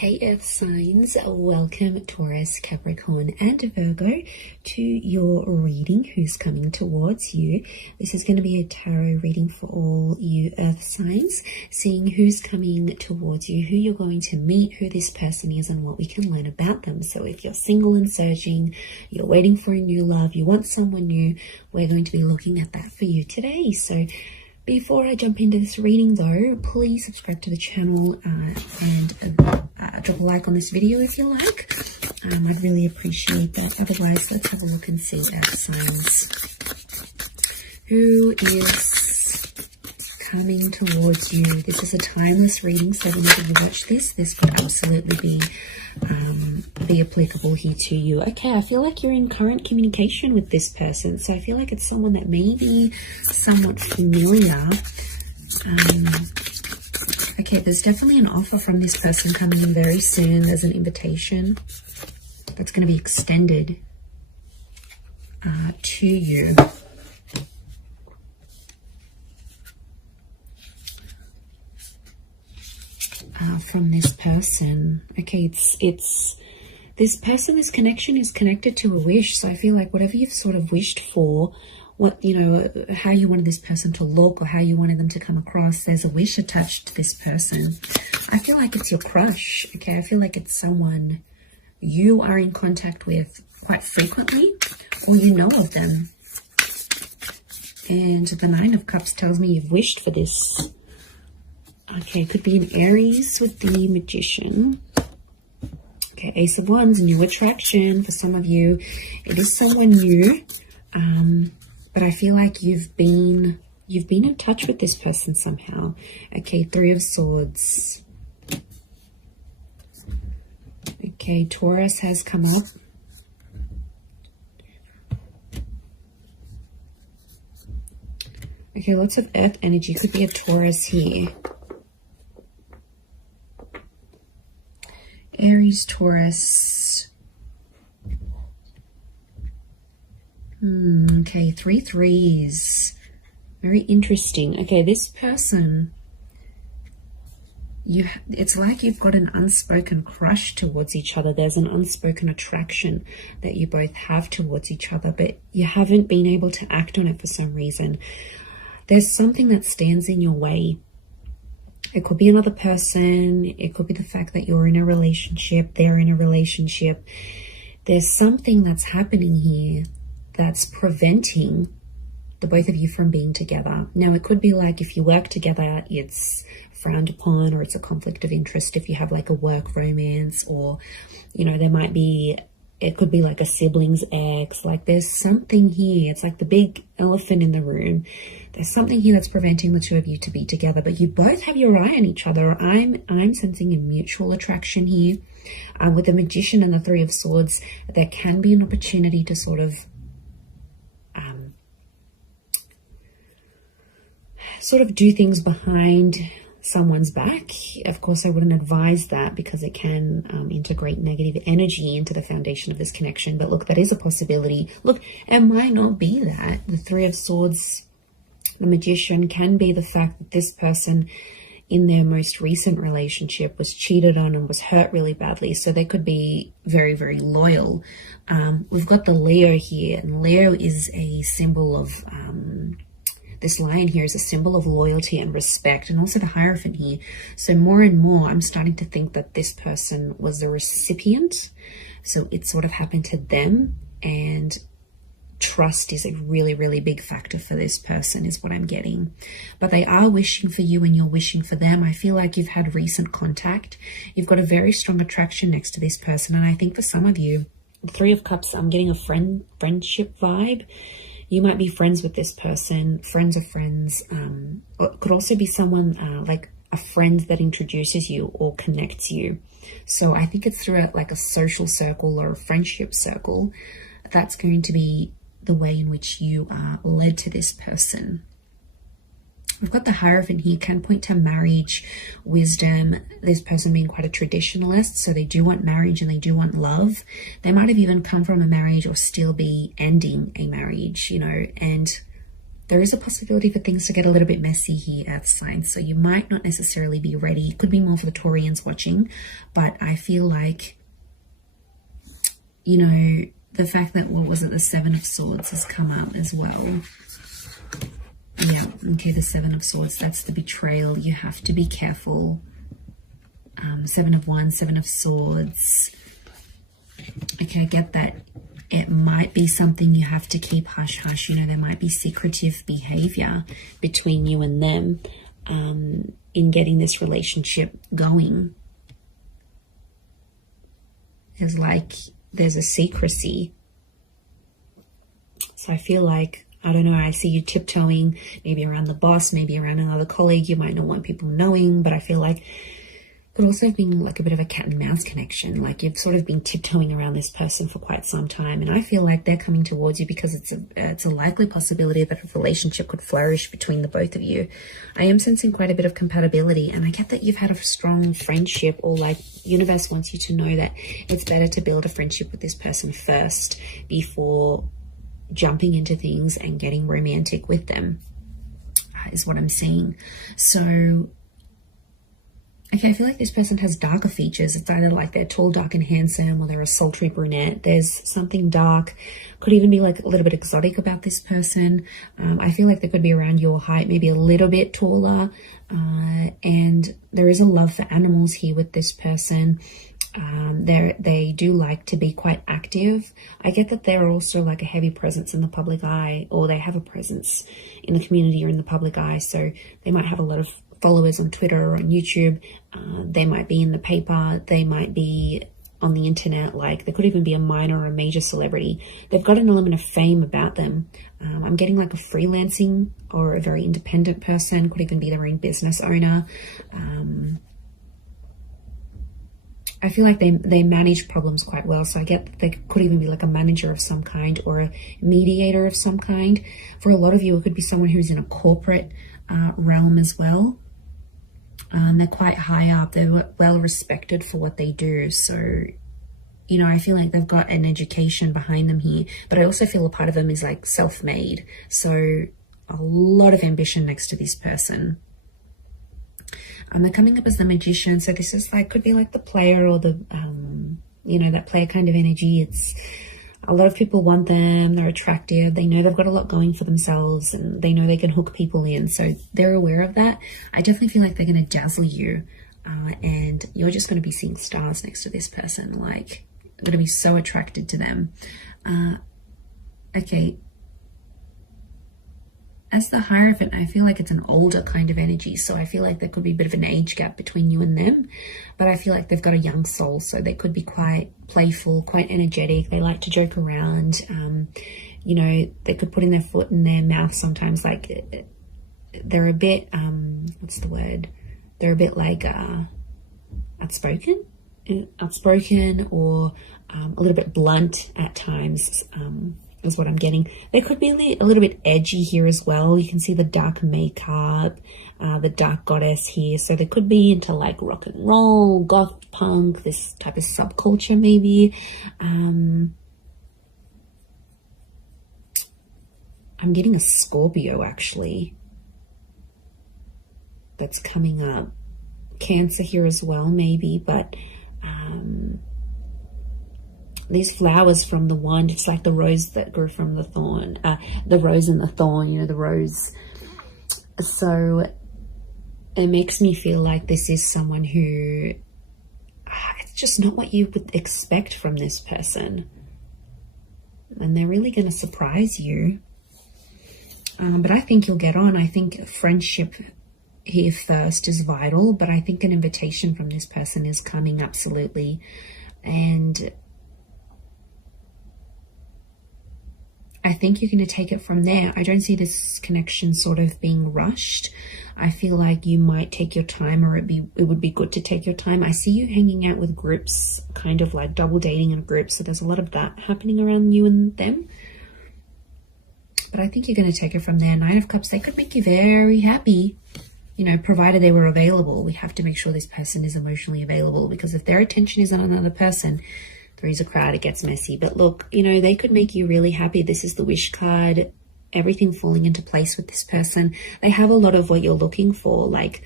Hey Earth signs, welcome Taurus, Capricorn and Virgo to your reading, who's coming towards you. This is going to be a tarot reading for all you Earth signs, seeing who's coming towards you, who you're going to meet, who this person is and what we can learn about them. So if you're single and searching, you're waiting for a new love, you want someone new, we're going to be looking at that for you today. So before I jump into this reading though, please subscribe to the channel and drop a like on this video if you like. I'd really appreciate that. Otherwise, let's have a look and see Earth signs. Who is coming towards you? This is a timeless reading, so whenever you watch this will absolutely be applicable here to you. Okay, I feel like you're in current communication with this person, so I feel like it's someone that may be somewhat familiar. Okay, there's definitely an offer from this person coming in very soon. There's an invitation that's going to be extended to you. From this person. Okay, it's this person, this connection is connected to a wish. So I feel like whatever you've sort of wished for, what, you know, how you wanted this person to look or how you wanted them to come across, there's a wish attached to this person. I feel like it's your crush. Okay, I feel like it's someone you are in contact with quite frequently, or you know of them. And the Nine of Cups tells me you've wished for this. Okay, it could be an Aries with the Magician. Okay, Ace of Wands, new attraction for some of you. It is someone new, but I feel like you've been in touch with this person somehow. Okay, Three of Swords. Okay, Taurus has come up. Okay, lots of Earth energy. Could be a Taurus here. Aries, Taurus. Okay, 3 threes. Very interesting. Okay, this person, it's like you've got an unspoken crush towards each other. There's an unspoken attraction that you both have towards each other, but you haven't been able to act on it for some reason. There's something that stands in your way. It could be another person. It could be the fact that you're in a relationship, they're in a relationship. There's something that's happening here that's preventing the both of you from being together. Now, it could be like if you work together, it's frowned upon, or it's a conflict of interest if you have like a work romance, or, you know, it could be like a sibling's ex. Like there's something here. It's like the big elephant in the room. There's something here that's preventing the two of you to be together, but you both have your eye on each other. I'm sensing a mutual attraction here. With the Magician and the Three of Swords, there can be an opportunity to sort of do things behind someone's back. Of course, I wouldn't advise that because it can integrate negative energy into the foundation of this connection. But look, that is a possibility. Look, it might not be that. The Three of Swords, the Magician, can be the fact that this person in their most recent relationship was cheated on and was hurt really badly. So they could be very, very loyal. We've got the Leo here, and Leo is a symbol of... this lion here is a symbol of loyalty and respect, and also the Hierophant here. So more and more, I'm starting to think that this person was the recipient. So it sort of happened to them, and trust is a really, really big factor for this person is what I'm getting. But they are wishing for you and you're wishing for them. I feel like you've had recent contact. You've got a very strong attraction next to this person. And I think for some of you, the Three of Cups, I'm getting a friendship vibe. You might be friends with this person, friends of friends. It could also be someone like a friend that introduces you or connects you. So I think it's through like a social circle or a friendship circle. That's going to be the way in which you are led to this person. We've got the Hierophant here, can point to marriage, wisdom, this person being quite a traditionalist, so they do want marriage and they do want love. They might have even come from a marriage or still be ending a marriage, you know, and there is a possibility for things to get a little bit messy here, Earth signs. So you might not necessarily be ready. It could be more for the Taurians watching, but I feel like, you know, the fact that, what was it, the Seven of Swords has come up as well. Yeah, okay, the Seven of Swords, that's the betrayal. You have to be careful. Seven of Wands, Seven of Swords. Okay, I get that. It might be something you have to keep hush-hush. You know, there might be secretive behavior between you and them in getting this relationship going. It's like there's a secrecy. So I feel like, I don't know, I see you tiptoeing, maybe around the boss, maybe around another colleague. You might not want people knowing, but I feel like it could also have been like a bit of a cat and mouse connection. Like you've sort of been tiptoeing around this person for quite some time. And I feel like they're coming towards you because it's a likely possibility that a relationship could flourish between the both of you. I am sensing quite a bit of compatibility, and I get that you've had a strong friendship, or like universe wants you to know that it's better to build a friendship with this person first before jumping into things and getting romantic with them, is what I'm seeing. So okay, I feel like this person has darker features. It's either like they're tall, dark, and handsome, or they're a sultry brunette. There's something dark, could even be like a little bit exotic about this person. I feel like they could be around your height, maybe a little bit taller. And there is a love for animals here with this person. They do like to be quite active. I get that they're also like a heavy presence in the public eye, or they have a presence in the community or in the public eye. So they might have a lot of followers on Twitter or on YouTube. They might be in the paper. They might be on the internet. Like they could even be a minor or a major celebrity. They've got an element of fame about them. I'm getting like a freelancing or a very independent person. Could even be their own business owner. I feel like they manage problems quite well. So I get that they could even be like a manager of some kind or a mediator of some kind. For a lot of you, it could be someone who's in a corporate realm as well. They're quite high up. They're well respected for what they do. So, you know, I feel like they've got an education behind them here. But I also feel a part of them is like self-made. So a lot of ambition next to this person. They're coming up as the Magician. So this is like, could be like the player or the, you know, that player kind of energy. It's a lot of people want them. They're attractive. They know they've got a lot going for themselves, and they know they can hook people in. So they're aware of that. I definitely feel like they're going to dazzle you. And you're just going to be seeing stars next to this person. Like, going to be so attracted to them. Okay. As the Hierophant, I feel like it's an older kind of energy. So I feel like there could be a bit of an age gap between you and them. But I feel like they've got a young soul. So they could be quite playful, quite energetic. They like to joke around. You know, they could put in their foot in their mouth sometimes. Like they're a bit, what's the word? They're a bit like outspoken or a little bit blunt at times. Is what I'm getting. They could be a little bit edgy here as well. You can see the dark makeup, the dark goddess here. So they could be into like rock and roll, goth punk, this type of subculture maybe. I'm getting a Scorpio actually that's coming up. Cancer here as well maybe, but these flowers from the wand, it's like the rose that grew from the thorn, the rose and the thorn, you know, the rose. So it makes me feel like this is someone who, it's just not what you would expect from this person. And they're really going to surprise you. But I think you'll get on. I think friendship here first is vital, but I think an invitation from this person is coming, absolutely. And I think you're going to take it from there. I don't see this connection sort of being rushed. I feel like you might take your time, or it would be good to take your time. I see you hanging out with groups, kind of like double dating in groups. So there's a lot of that happening around you and them. But I think you're going to take it from there. Nine of Cups, they could make you very happy, you know, provided they were available. We have to make sure this person is emotionally available, because if their attention is on another person, Three's a crowd, it gets messy. But look, you know, they could make you really happy. This is the Wish card. everything falling into place with this person. They have a lot of what you're looking for, like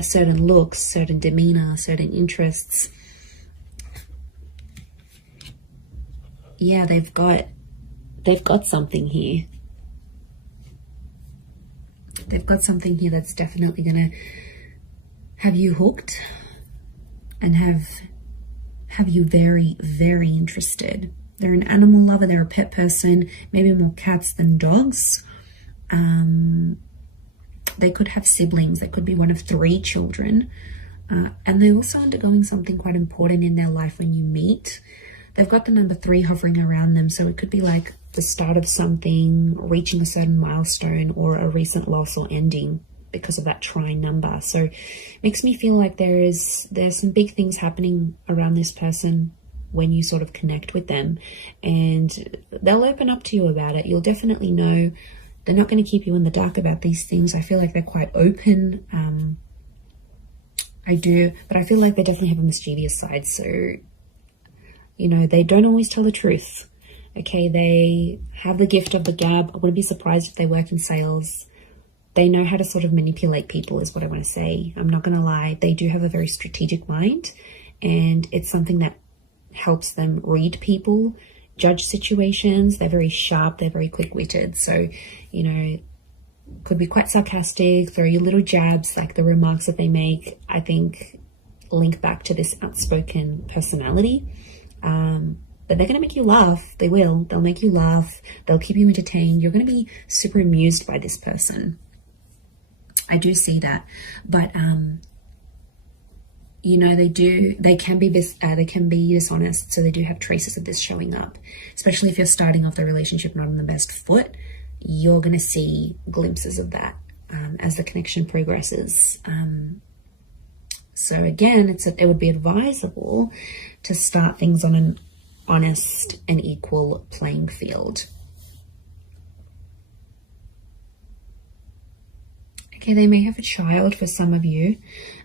certain looks, certain demeanor, certain interests. Yeah, they've got something here. They've got something here that's definitely going to have you hooked and have you very, very interested. They're an animal lover. They're a pet person, maybe more cats than dogs. They could have siblings. They could be one of 3 children. And they're also undergoing something quite important in their life when you meet. They've got the number 3 hovering around them. So it could be like the start of something, reaching a certain milestone, or a recent loss or ending because of that trine number. So it makes me feel like there's some big things happening around this person when you sort of connect with them, and they'll open up to you about it. You'll definitely know. They're not going to keep you in the dark about these things. I feel like they're quite open. I do, but I feel like they definitely have a mischievous side. So, you know, they don't always tell the truth. Okay, they have the gift of the gab. I wouldn't be surprised if they work in sales. They know how to sort of manipulate people, is what I want to say. I'm not going to lie. They do have a very strategic mind, and it's something that helps them read people, judge situations. They're very sharp. They're very quick-witted. So, you know, could be quite sarcastic, throw you little jabs, like the remarks that they make, I think, link back to this outspoken personality. But they're going to make you laugh. They will. They'll make you laugh. They'll keep you entertained. You're going to be super amused by this person. I do see that. But, you know, they can be dishonest. So they do have traces of this showing up, especially if you're starting off the relationship not on the best foot. You're going to see glimpses of that as the connection progresses. So again, it would be advisable to start things on an honest and equal playing field. Okay, they may have a child for some of you.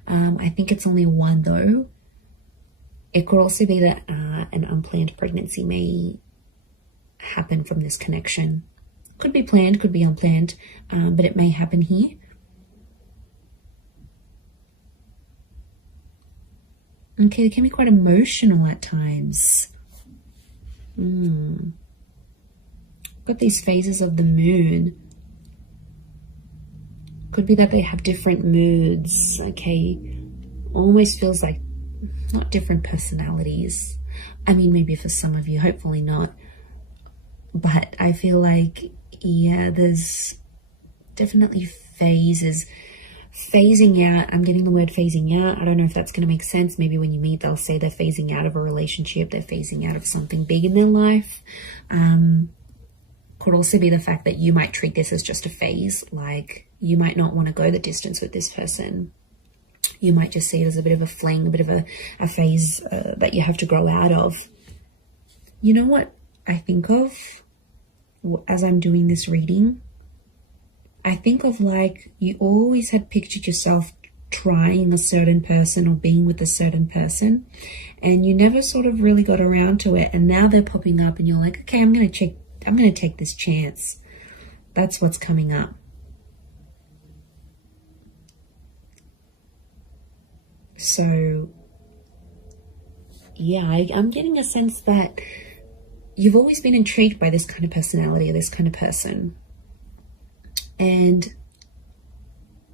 I think it's only 1 though. It could also be that an unplanned pregnancy may happen from this connection. Could be planned, could be unplanned, but it may happen here. Okay, they can be quite emotional at times. Got these phases of the moon. Could be that they have different moods. Okay, almost feels like not different personalities. I mean, maybe for some of you, hopefully not. But I feel like, yeah, there's definitely phases. Phasing out, I'm getting the word phasing out. I don't know if that's going to make sense. Maybe when you meet, they'll say they're phasing out of a relationship. They're phasing out of something big in their life. Could also be the fact that you might treat this as just a phase. Like, you might not want to go the distance with this person. You might just see it as a bit of a fling, a bit of a phase that you have to grow out of. You know what I think of as I'm doing this reading? I think of like you always had pictured yourself trying a certain person or being with a certain person, and you never sort of really got around to it, and now they're popping up and you're like, okay, I'm going to take this chance. That's what's coming up. So yeah, I'm getting a sense that you've always been intrigued by this kind of personality or this kind of person. And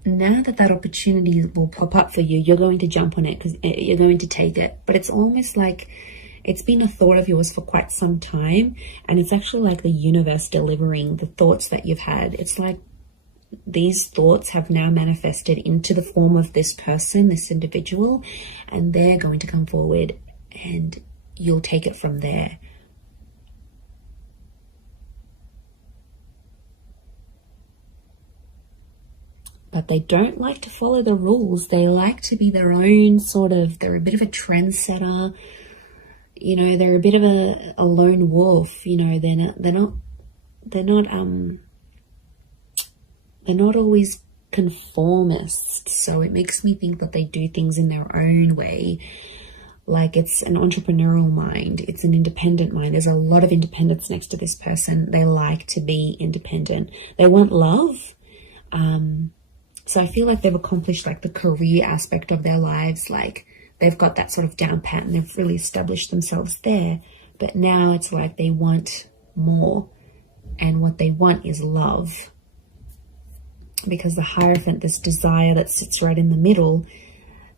now that opportunity will pop up for you, you're going to jump on it because you're going to take it. But it's almost like it's been a thought of yours for quite some time. And it's actually like the universe delivering the thoughts that you've had. It's like these thoughts have now manifested into the form of this person, this individual, and they're going to come forward and you'll take it from there. But they don't like to follow the rules. They like to be their own they're a bit of a trendsetter. You know, they're a bit of a lone wolf. You know, they're not always conformists. So it makes me think that they do things in their own way. Like it's an entrepreneurial mind. It's an independent mind. There's a lot of independence next to this person. They like to be independent. They want love. So I feel like they've accomplished like the career aspect of their lives. Like they've got that sort of down pat and they've really established themselves there. But now it's like they want more. And what they want is love. Because the Hierophant, this desire that sits right in the middle,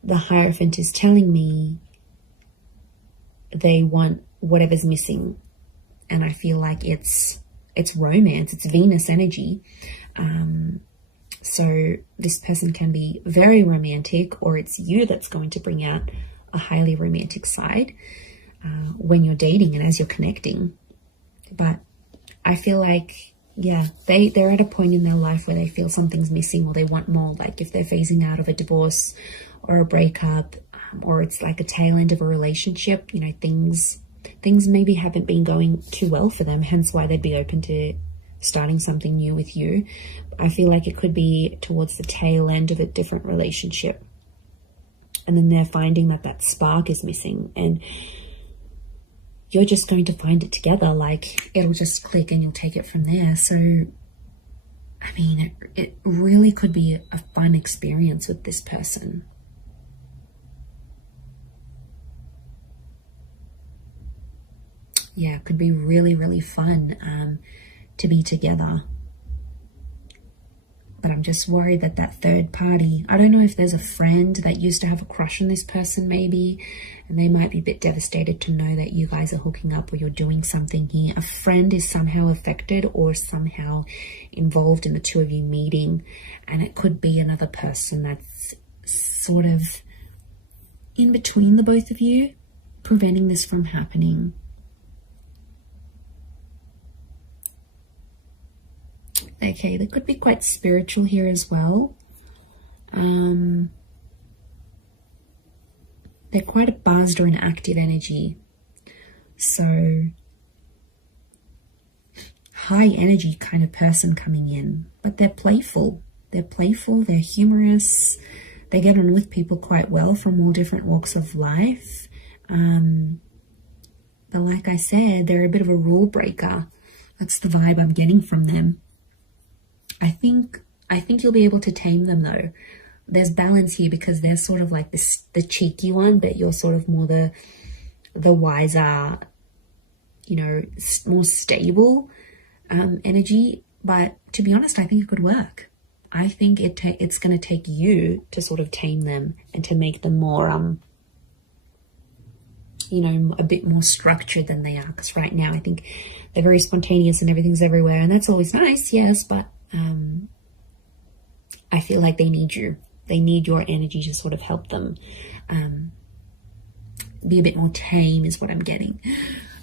the Hierophant is telling me they want whatever's missing. And I feel like it's romance, it's Venus energy. So this person can be very romantic, or it's you that's going to bring out a highly romantic side when you're dating and as you're connecting. But I feel like, yeah, they're at a point in their life where they feel something's missing or they want more. Like if they're phasing out of a divorce or a breakup, or it's like a tail end of a relationship, you know, things maybe haven't been going too well for them, hence why they'd be open to starting something new with you. I feel like it could be towards the tail end of a different relationship. And then they're finding that spark is missing, and you're just going to find it together. Like it'll just click and you'll take it from there. So, I mean, it really could be a fun experience with this person. Yeah, it could be really, really fun to be together. But I'm just worried that third party, I don't know if there's a friend that used to have a crush on this person maybe, and they might be a bit devastated to know that you guys are hooking up or you're doing something here. A friend is somehow affected or somehow involved in the two of you meeting, and it could be another person that's sort of in between the both of you, preventing this from happening. Okay, they could be quite spiritual here as well. They're quite a buzzed or an active energy. So, high energy kind of person coming in. But they're playful. They're playful, they're humorous. They get on with people quite well from all different walks of life. But like I said, they're a bit of a rule breaker. That's the vibe I'm getting from them. I think you'll be able to tame them though. There's balance here because they're sort of like the cheeky one, but you're sort of more the wiser, you know, more stable energy. But to be honest, I think it could work. I think it's going to take you to sort of tame them and to make them more, you know, a bit more structured than they are. Because right now I think they're very spontaneous and everything's everywhere, and that's always nice, yes, but I feel like they need you. They need your energy to sort of help them be a bit more tame is what I'm getting.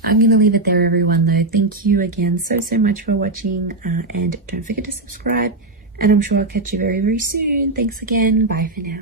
I'm going to leave it there, everyone, though. Thank you again so much for watching, and don't forget to subscribe, and I'm sure I'll catch you very, very soon. Thanks again. Bye for now.